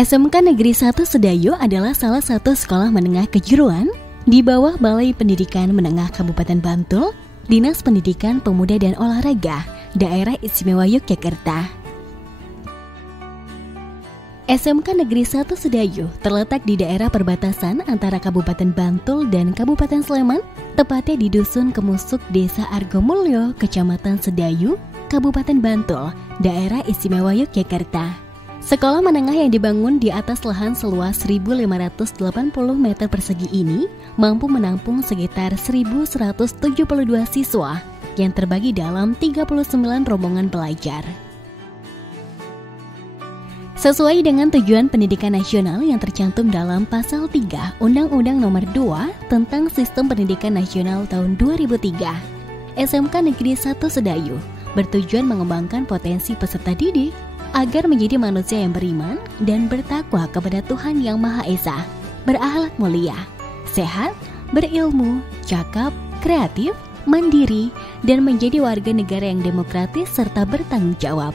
SMK Negeri 1 Sedayu adalah salah satu sekolah menengah kejuruan di bawah Balai Pendidikan Menengah Kabupaten Bantul, Dinas Pendidikan Pemuda dan Olahraga, Daerah Istimewa Yogyakarta. SMK Negeri 1 Sedayu terletak di daerah perbatasan antara Kabupaten Bantul dan Kabupaten Sleman, tepatnya di Dusun Kemusuk, Desa Argomulyo, Kecamatan Sedayu, Kabupaten Bantul, Daerah Istimewa Yogyakarta. Sekolah menengah yang dibangun di atas lahan seluas 1.580 meter persegi ini mampu menampung sekitar 1.172 siswa yang terbagi dalam 39 rombongan pelajar. Sesuai dengan tujuan pendidikan nasional yang tercantum dalam Pasal 3 Undang-Undang Nomor 2 tentang Sistem Pendidikan Nasional tahun 2003, SMK Negeri 1 Sedayu bertujuan mengembangkan potensi peserta didik agar menjadi manusia yang beriman dan bertakwa kepada Tuhan Yang Maha Esa, berakhlak mulia, sehat, berilmu, cakap, kreatif, mandiri, dan menjadi warga negara yang demokratis serta bertanggung jawab.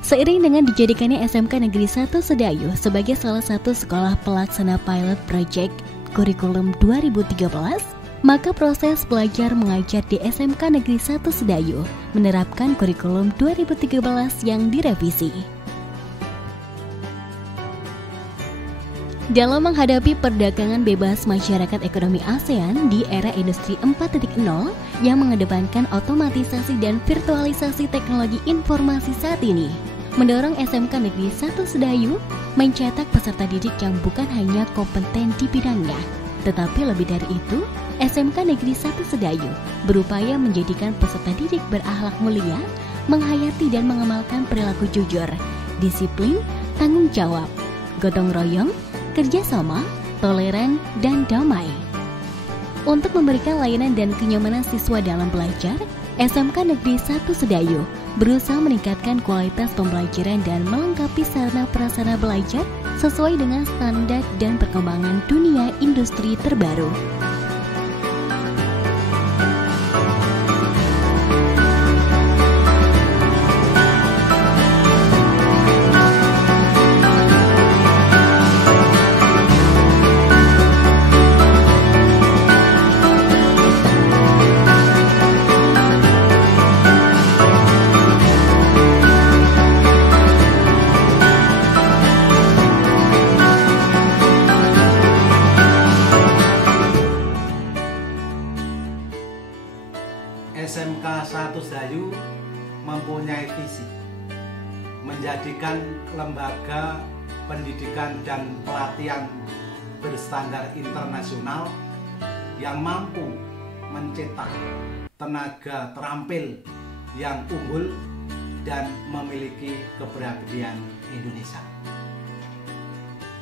Seiring dengan dijadikannya SMK Negeri 1 Sedayu sebagai salah satu sekolah pelaksana pilot project kurikulum 2013, maka proses belajar mengajar di SMK Negeri 1 Sedayu menerapkan kurikulum 2013 yang direvisi. Dalam menghadapi perdagangan bebas masyarakat ekonomi ASEAN di era industri 4.0 yang mengedepankan otomatisasi dan virtualisasi teknologi informasi saat ini, mendorong SMK Negeri 1 Sedayu mencetak peserta didik yang bukan hanya kompeten di bidangnya, tetapi lebih dari itu, SMK Negeri 1 Sedayu berupaya menjadikan peserta didik berakhlak mulia, menghayati dan mengamalkan perilaku jujur, disiplin, tanggung jawab, gotong royong, kerjasama, toleran, dan damai. Untuk memberikan layanan dan kenyamanan siswa dalam belajar, SMK Negeri 1 Sedayu berusaha meningkatkan kualitas pembelajaran dan melengkapi sarana prasarana belajar sesuai dengan standar dan perkembangan dunia industri terbaru. SMK 1 Sedayu mempunyai visi menjadikan lembaga pendidikan dan pelatihan berstandar internasional yang mampu mencetak tenaga terampil yang unggul dan memiliki kepribadian Indonesia.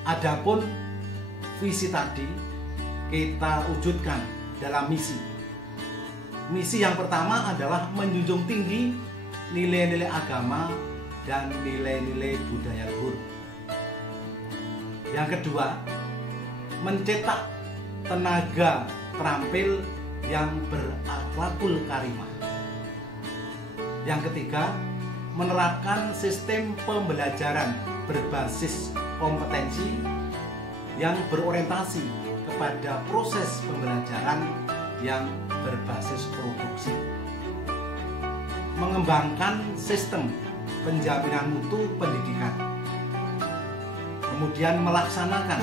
Adapun visi tadi kita wujudkan dalam misi. Misi yang pertama adalah menjunjung tinggi nilai-nilai agama dan nilai-nilai budaya luhur. Yang kedua, mencetak tenaga terampil yang berakhlakul karimah. Yang ketiga, menerapkan sistem pembelajaran berbasis kompetensi yang berorientasi kepada proses pembelajaran yang berbasis produksi, mengembangkan sistem penjaminan mutu pendidikan, kemudian melaksanakan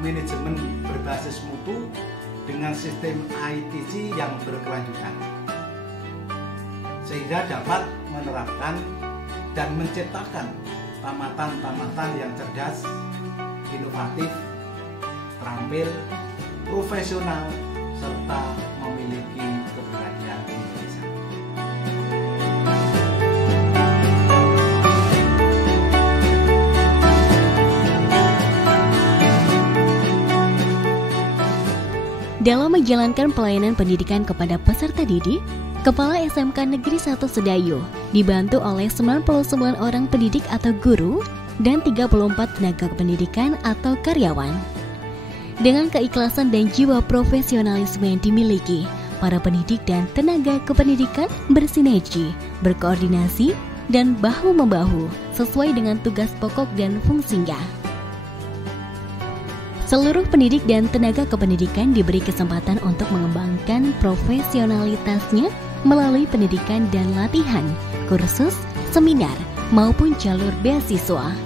manajemen berbasis mutu dengan sistem ITC yang berkelanjutan, sehingga dapat menerapkan dan menciptakan tamatan-tamatan yang cerdas, inovatif, terampil, profesional, serta memiliki kepribadian Indonesia. Dalam menjalankan pelayanan pendidikan kepada peserta didik, Kepala SMK Negeri 1 Sedayu dibantu oleh 99 orang pendidik atau guru dan 34 tenaga pendidikan atau karyawan. Dengan keikhlasan dan jiwa profesionalisme yang dimiliki, para pendidik dan tenaga kependidikan bersinergi, berkoordinasi, dan bahu-membahu sesuai dengan tugas pokok dan fungsinya. Seluruh pendidik dan tenaga kependidikan diberi kesempatan untuk mengembangkan profesionalitasnya melalui pendidikan dan latihan, kursus, seminar, maupun jalur beasiswa.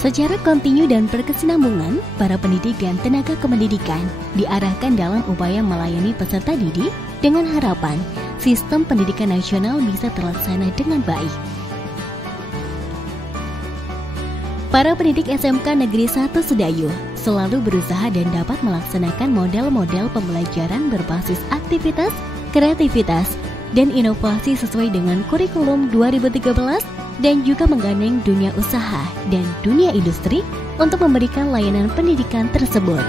Secara kontinu dan berkesinambungan, para pendidik dan tenaga kependidikan diarahkan dalam upaya melayani peserta didik dengan harapan sistem pendidikan nasional bisa terlaksana dengan baik. Para pendidik SMK Negeri 1 Sedayu selalu berusaha dan dapat melaksanakan model-model pembelajaran berbasis aktivitas, kreativitas, dan inovasi sesuai dengan kurikulum 2013 dan juga menggandeng dunia usaha dan dunia industri untuk memberikan layanan pendidikan tersebut.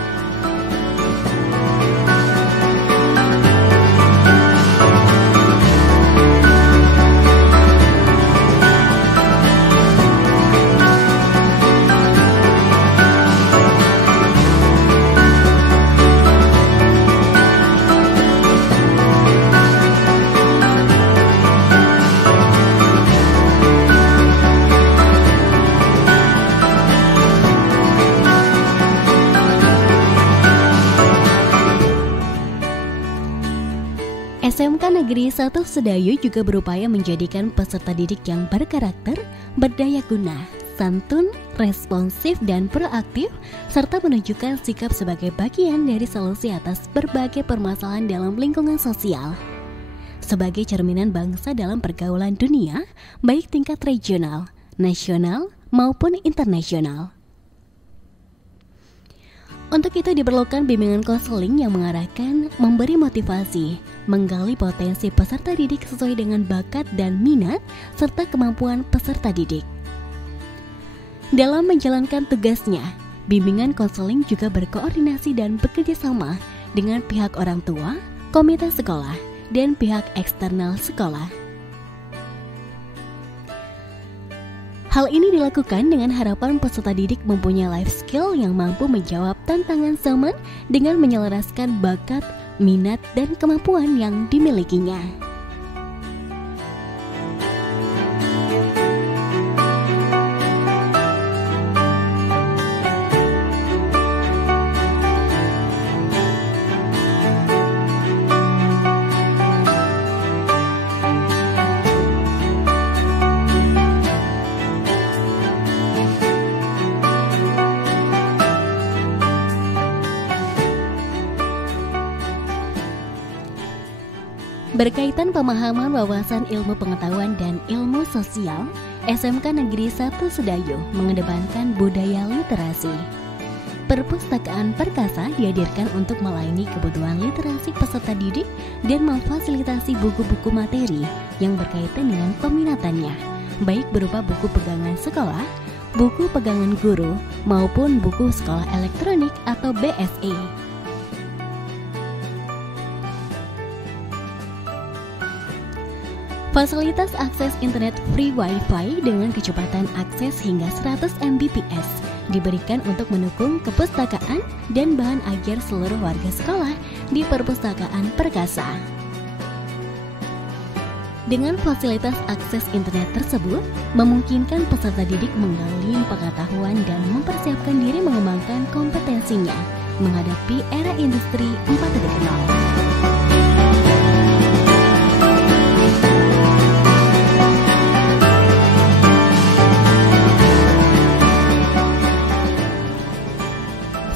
SMK Negeri 1 Sedayu juga berupaya menjadikan peserta didik yang berkarakter, berdaya guna, santun, responsif, dan proaktif, serta menunjukkan sikap sebagai bagian dari solusi atas berbagai permasalahan dalam lingkungan sosial. Sebagai cerminan bangsa dalam pergaulan dunia, baik tingkat regional, nasional, maupun internasional. Untuk itu diperlukan bimbingan konseling yang mengarahkan, memberi motivasi, menggali potensi peserta didik sesuai dengan bakat dan minat, serta kemampuan peserta didik. Dalam menjalankan tugasnya, bimbingan konseling juga berkoordinasi dan bekerja sama dengan pihak orang tua, komite sekolah, dan pihak eksternal sekolah. Hal ini dilakukan dengan harapan peserta didik mempunyai life skill yang mampu menjawab tantangan zaman dengan menyelaraskan bakat, minat, dan kemampuan yang dimilikinya. Berkaitan pemahaman wawasan ilmu pengetahuan dan ilmu sosial, SMK Negeri 1 Sedayu mengedepankan budaya literasi. Perpustakaan perkasa dihadirkan untuk melayani kebutuhan literasi peserta didik dan memfasilitasi buku-buku materi yang berkaitan dengan peminatannya, baik berupa buku pegangan sekolah, buku pegangan guru, maupun buku sekolah elektronik atau BSE. Fasilitas akses internet free Wi-Fi dengan kecepatan akses hingga 100 Mbps diberikan untuk mendukung kepustakaan dan bahan ajar seluruh warga sekolah di perpustakaan perkasa. Dengan fasilitas akses internet tersebut, memungkinkan peserta didik menggali pengetahuan dan mempersiapkan diri mengembangkan kompetensinya menghadapi era industri 4.0.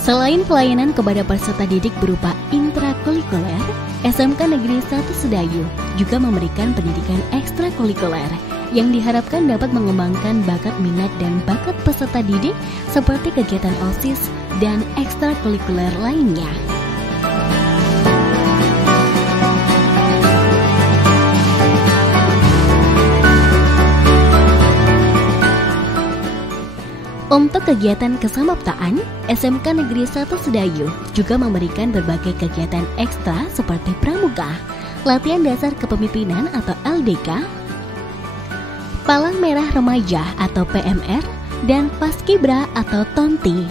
Selain pelayanan kepada peserta didik berupa intrakurikuler, SMK Negeri 1 Sedayu juga memberikan pendidikan ekstrakurikuler yang diharapkan dapat mengembangkan bakat minat dan bakat peserta didik seperti kegiatan OSIS dan ekstrakurikuler lainnya. Untuk kegiatan kesamaptaan, SMK Negeri 1 Sedayu juga memberikan berbagai kegiatan ekstra seperti pramuka, latihan dasar kepemimpinan atau LDK, Palang Merah Remaja atau PMR, dan Paskibra atau Tonti.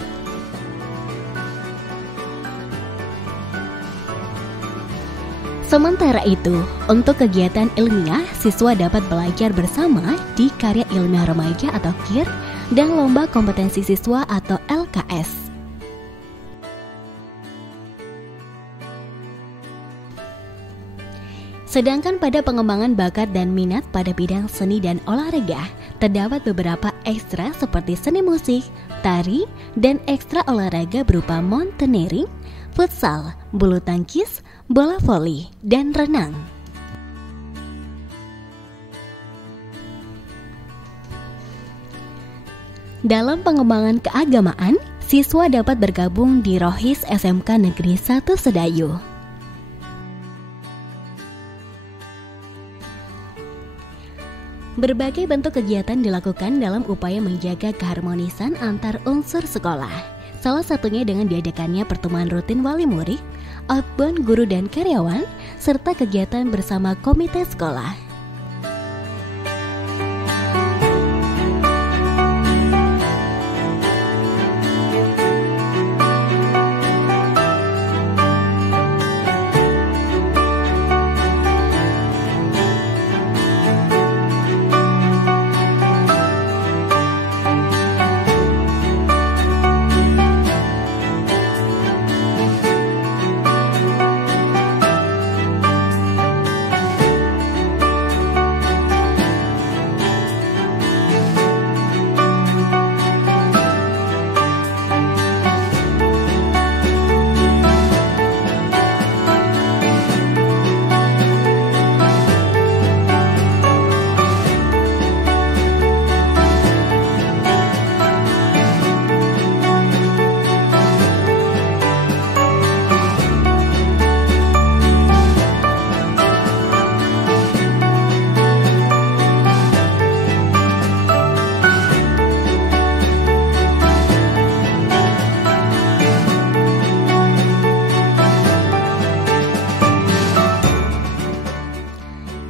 Sementara itu, untuk kegiatan ilmiah, siswa dapat belajar bersama di karya ilmiah remaja atau KIR dan Lomba Kompetensi Siswa atau LKS. Sedangkan pada pengembangan bakat dan minat pada bidang seni dan olahraga, terdapat beberapa ekstra seperti seni musik, tari, dan ekstra olahraga berupa mountaineering, futsal, bulu tangkis, bola voli, dan renang. Dalam pengembangan keagamaan, siswa dapat bergabung di Rohis SMK Negeri 1 Sedayu. Berbagai bentuk kegiatan dilakukan dalam upaya menjaga keharmonisan antar unsur sekolah. Salah satunya dengan diadakannya pertemuan rutin wali murid, outbound guru dan karyawan, serta kegiatan bersama komite sekolah.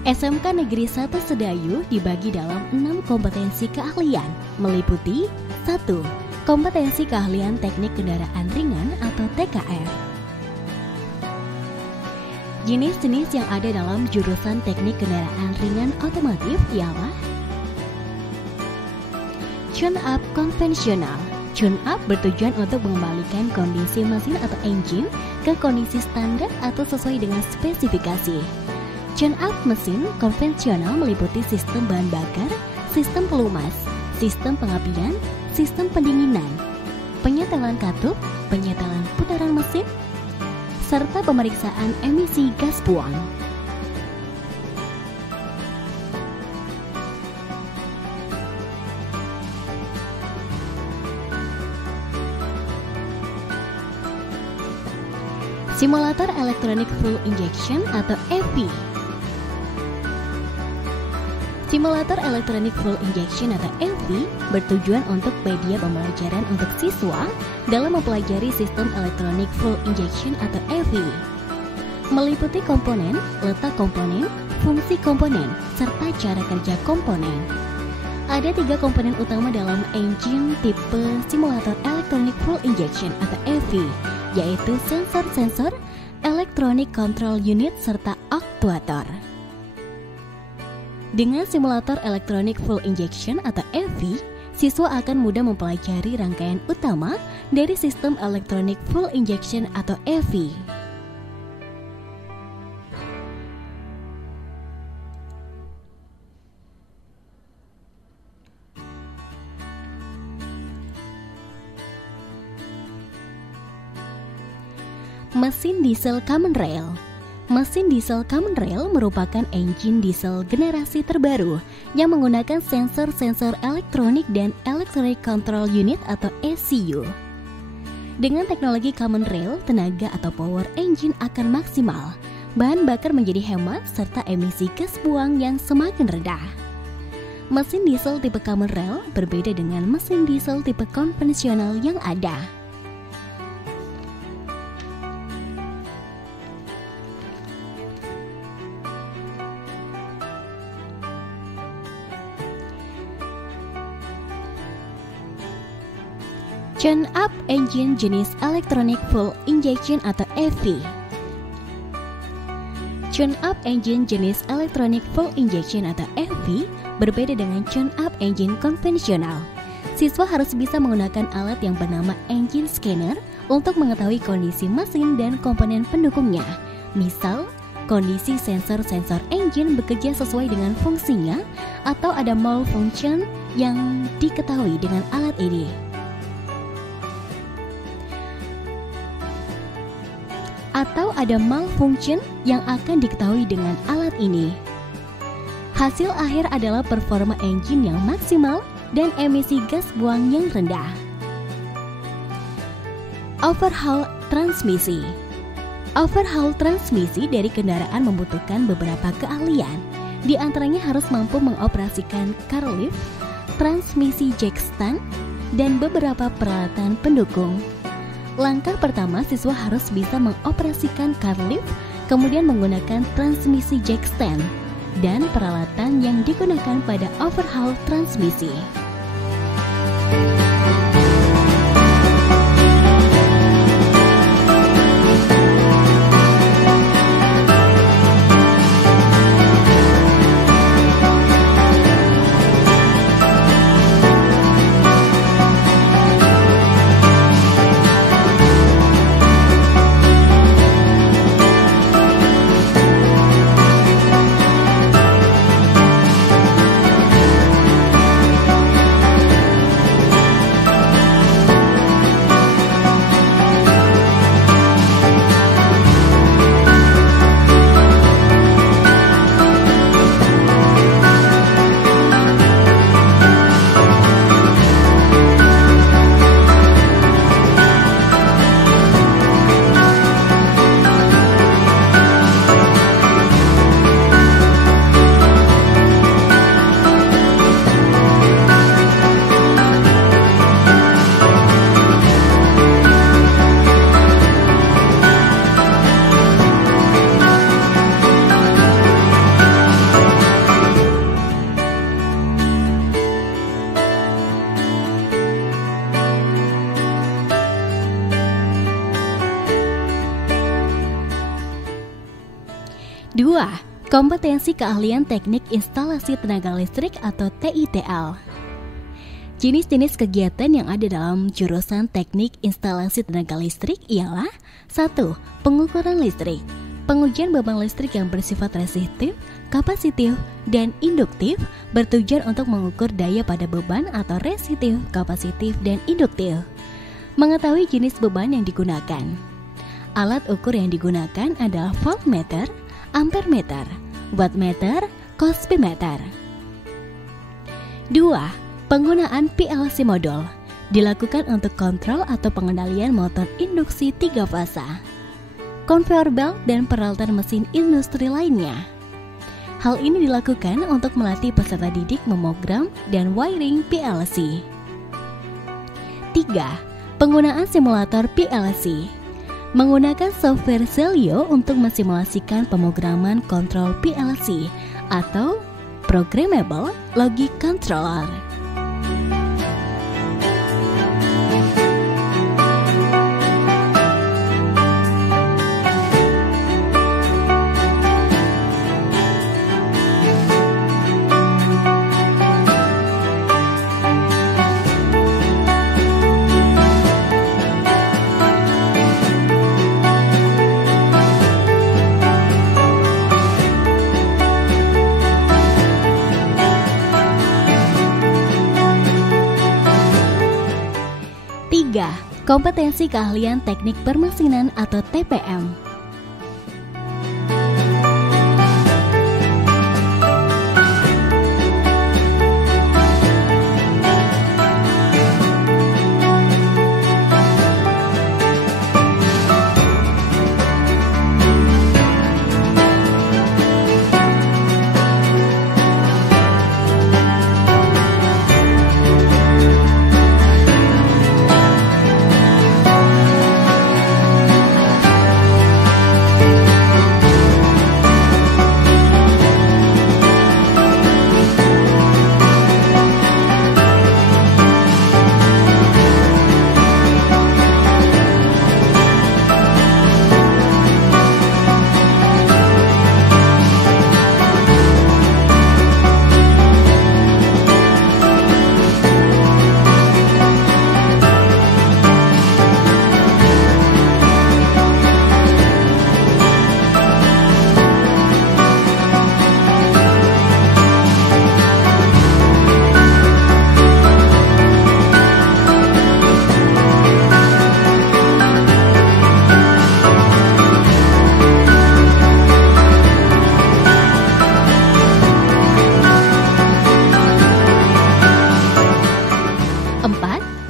SMK Negeri 1 Sedayu dibagi dalam 6 kompetensi keahlian, meliputi 1. Kompetensi keahlian teknik kendaraan ringan atau TKR. Jenis-jenis yang ada dalam jurusan teknik kendaraan ringan otomotif ialah Tune-up konvensional. Tune-up bertujuan untuk mengembalikan kondisi mesin atau engine ke kondisi standar atau sesuai dengan spesifikasi. Tune-up mesin konvensional meliputi sistem bahan bakar, sistem pelumas, sistem pengapian, sistem pendinginan, penyetelan katup, penyetelan putaran mesin, serta pemeriksaan emisi gas buang. Simulator Electronic Fuel Injection atau EFI. Simulator Electronic Fuel Injection atau EFI bertujuan untuk media pembelajaran untuk siswa dalam mempelajari sistem Electronic Fuel Injection atau EFI. Meliputi komponen, letak komponen, fungsi komponen, serta cara kerja komponen. Ada 3 komponen utama dalam engine tipe simulator Electronic Fuel Injection atau EFI, yaitu sensor-sensor, Electronic Control Unit, serta aktuator. Dengan simulator Electronic Fuel Injection atau EFI, siswa akan mudah mempelajari rangkaian utama dari sistem Electronic Fuel Injection atau EFI. Mesin diesel common rail. Mesin diesel common rail merupakan engine diesel generasi terbaru yang menggunakan sensor-sensor elektronik dan Electronic Control Unit atau ECU. Dengan teknologi common rail, tenaga atau power engine akan maksimal, bahan bakar menjadi hemat, serta emisi gas buang yang semakin rendah. Mesin diesel tipe common rail berbeda dengan mesin diesel tipe konvensional yang ada. Tune-up engine jenis Electronic Fuel Injection atau EFI. Tune-up engine jenis Electronic Fuel Injection atau EFI berbeda dengan tune-up engine konvensional. Siswa harus bisa menggunakan alat yang bernama engine scanner untuk mengetahui kondisi mesin dan komponen pendukungnya. Misal, kondisi sensor-sensor engine bekerja sesuai dengan fungsinya atau ada malfunction yang diketahui dengan alat ini. Atau ada malfunction yang akan diketahui dengan alat ini. Hasil akhir adalah performa engine yang maksimal dan emisi gas buang yang rendah. Overhaul transmisi. Overhaul transmisi dari kendaraan membutuhkan beberapa keahlian. Di antaranya harus mampu mengoperasikan car lift, transmisi jack stand, dan beberapa peralatan pendukung. Langkah pertama, siswa harus bisa mengoperasikan car lift, kemudian menggunakan transmisi jack stand dan peralatan yang digunakan pada overhaul transmisi. Dua, kompetensi keahlian teknik instalasi tenaga listrik atau TITL. Jenis-jenis kegiatan yang ada dalam jurusan teknik instalasi tenaga listrik ialah 1. Pengukuran listrik. Pengujian beban listrik yang bersifat resistif, kapasitif, dan induktif bertujuan untuk mengukur daya pada beban atau resistif, kapasitif, dan induktif. Mengetahui jenis beban yang digunakan. Alat ukur yang digunakan adalah voltmeter, ampermeter, wattmeter, speedometer. 2. Penggunaan PLC modul dilakukan untuk kontrol atau pengendalian motor induksi 3 fasa, conveyor belt, dan peralatan mesin industri lainnya. Hal ini dilakukan untuk melatih peserta didik memogram dan wiring PLC. 3. Penggunaan simulator PLC. Menggunakan software Zelio untuk mensimulasikan pemrograman kontrol PLC atau Programmable Logic Controller. Kompetensi keahlian teknik permesinan atau TPM.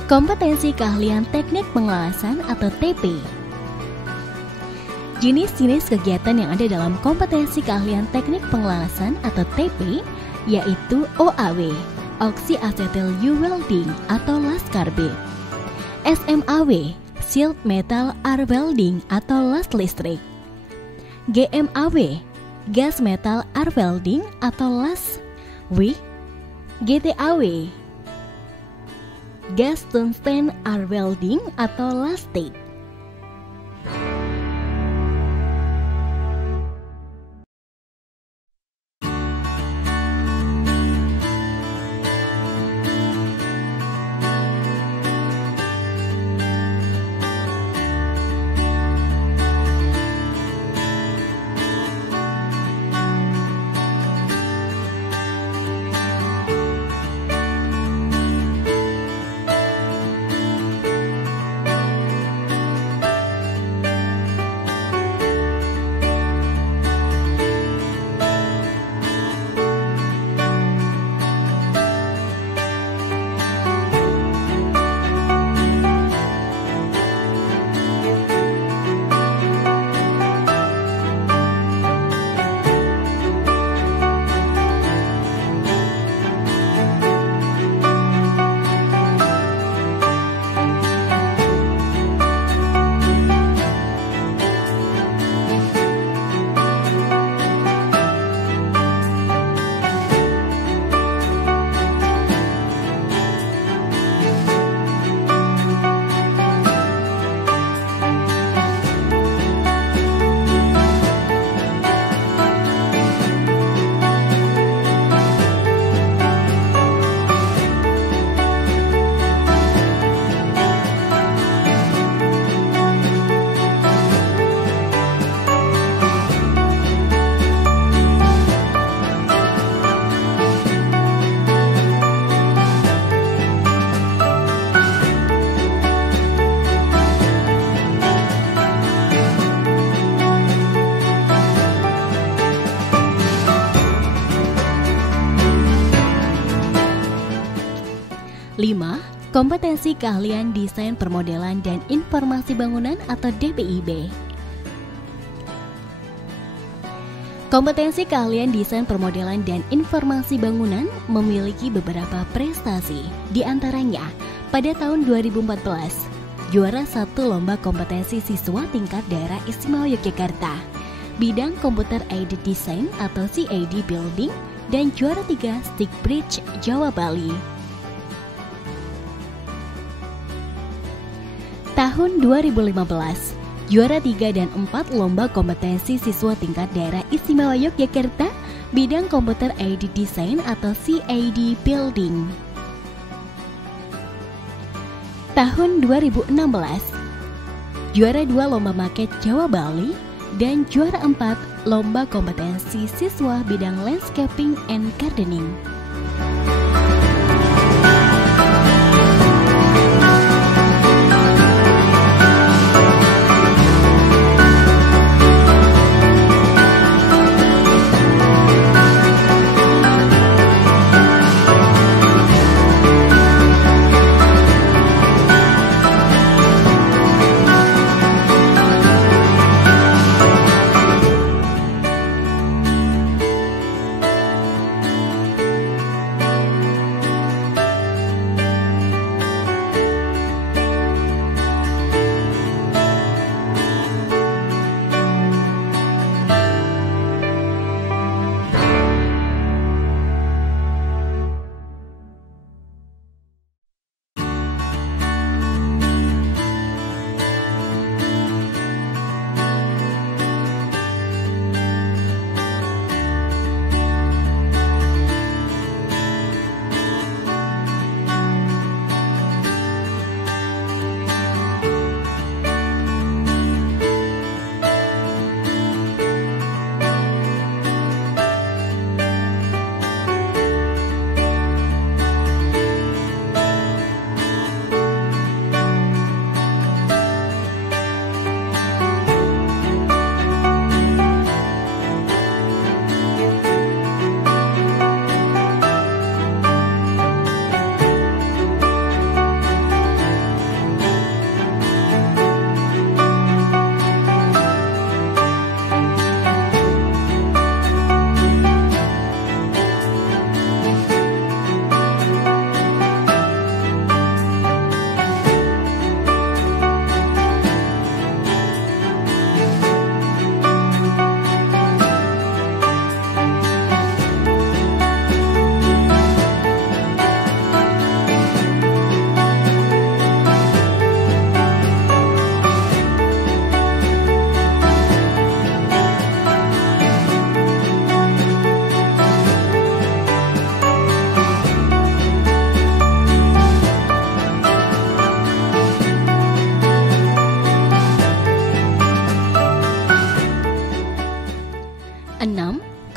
Kompetensi keahlian teknik pengelasan atau TP. Jenis-jenis kegiatan yang ada dalam kompetensi keahlian teknik pengelasan atau TP yaitu OAW, Oxy-Acetyl U-Welding atau las karbit, SMAW, Shield Metal Arc Welding atau las listrik, GMAW, Gas Metal Arc Welding atau las WIG, GTAW, Gas Tungsten Arc Welding atau las TIG. Kompetensi keahlian desain permodelan dan informasi bangunan atau DPIB. Kompetensi keahlian desain permodelan dan informasi bangunan memiliki beberapa prestasi. Di antaranya, pada tahun 2014, juara 1 Lomba Kompetensi Siswa Tingkat Daerah Istimewa Yogyakarta, bidang Computer Aided Design atau CAD Building, dan juara 3 Stick Bridge Jawa Bali. Tahun 2015, juara 3 dan 4 Lomba Kompetensi Siswa Tingkat Daerah Istimewa Yogyakarta, bidang Computer Aided Design atau CAD Building. Tahun 2016, juara 2 Lomba Maket Jawa Bali, dan juara 4 Lomba Kompetensi Siswa bidang Landscaping and Gardening.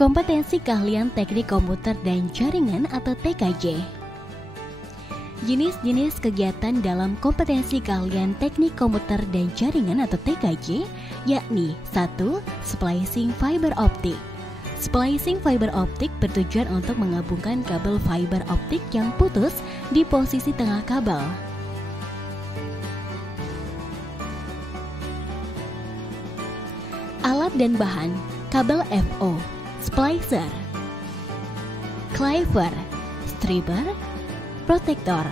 Kompetensi keahlian teknik komputer dan jaringan atau TKJ. Jenis-jenis kegiatan dalam kompetensi keahlian teknik komputer dan jaringan atau TKJ yakni 1. Splicing fiber optik. Splicing fiber optik bertujuan untuk menggabungkan kabel fiber optik yang putus di posisi tengah kabel. Alat dan bahan: kabel FO, splicer, cleaver, stripper, protektor,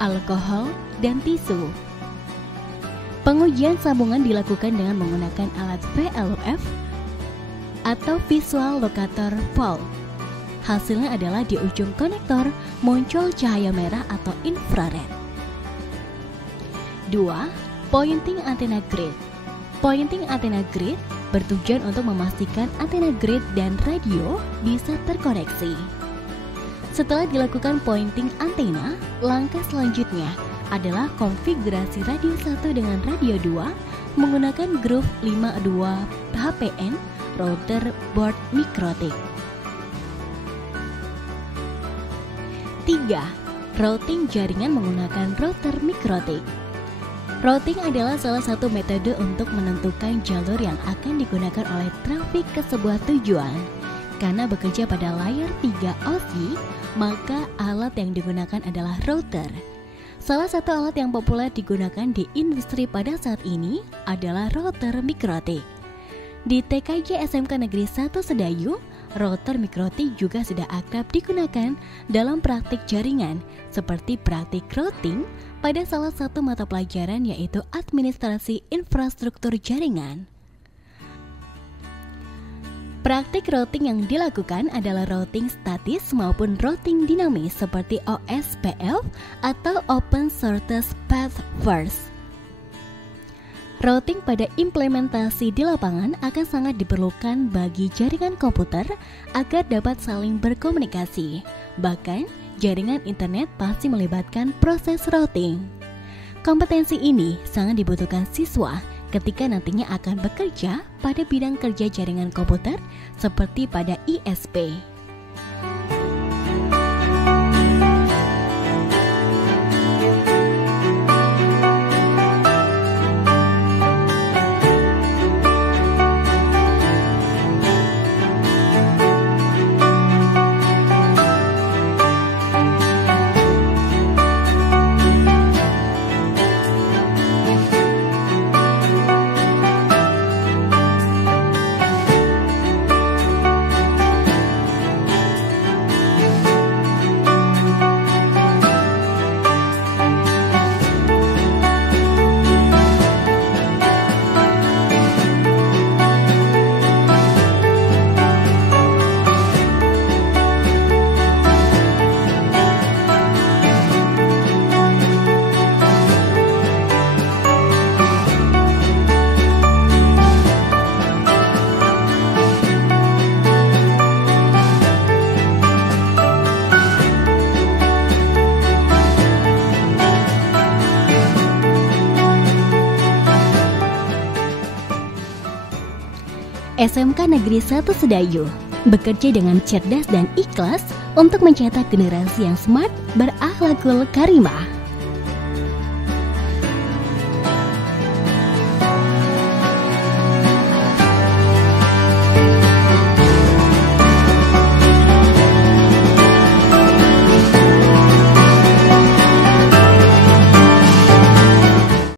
alkohol, dan tisu. Pengujian sambungan dilakukan dengan menggunakan alat VLOF atau Visual Locator Valve. Hasilnya adalah di ujung konektor muncul cahaya merah atau infrared. 2. Pointing antena grid. Pointing antena grid bertujuan untuk memastikan antena grid dan radio bisa terkoneksi. Setelah dilakukan pointing antena, langkah selanjutnya adalah konfigurasi radio 1 dengan radio 2 menggunakan grup 52 HPN router board mikrotik. 3. Routing jaringan menggunakan router mikrotik. Routing adalah salah satu metode untuk menentukan jalur yang akan digunakan oleh trafik ke sebuah tujuan. Karena bekerja pada layar 3 OSI, maka alat yang digunakan adalah router. Salah satu alat yang populer digunakan di industri pada saat ini adalah router mikrotik. Di TKJ SMK Negeri 1 Sedayu, router mikrotik juga sudah akrab digunakan dalam praktik jaringan, seperti praktik routing pada salah satu mata pelajaran yaitu Administrasi Infrastruktur Jaringan. Praktik routing yang dilakukan adalah routing statis maupun routing dinamis seperti OSPF atau Open Shortest Path First. Routing pada implementasi di lapangan akan sangat diperlukan bagi jaringan komputer agar dapat saling berkomunikasi. Bahkan, jaringan internet pasti melibatkan proses routing. Kompetensi ini sangat dibutuhkan siswa ketika nantinya akan bekerja pada bidang kerja jaringan komputer seperti pada ISP. SMK Negeri 1 Sedayu bekerja dengan cerdas dan ikhlas untuk mencetak generasi yang smart, berakhlakul karimah.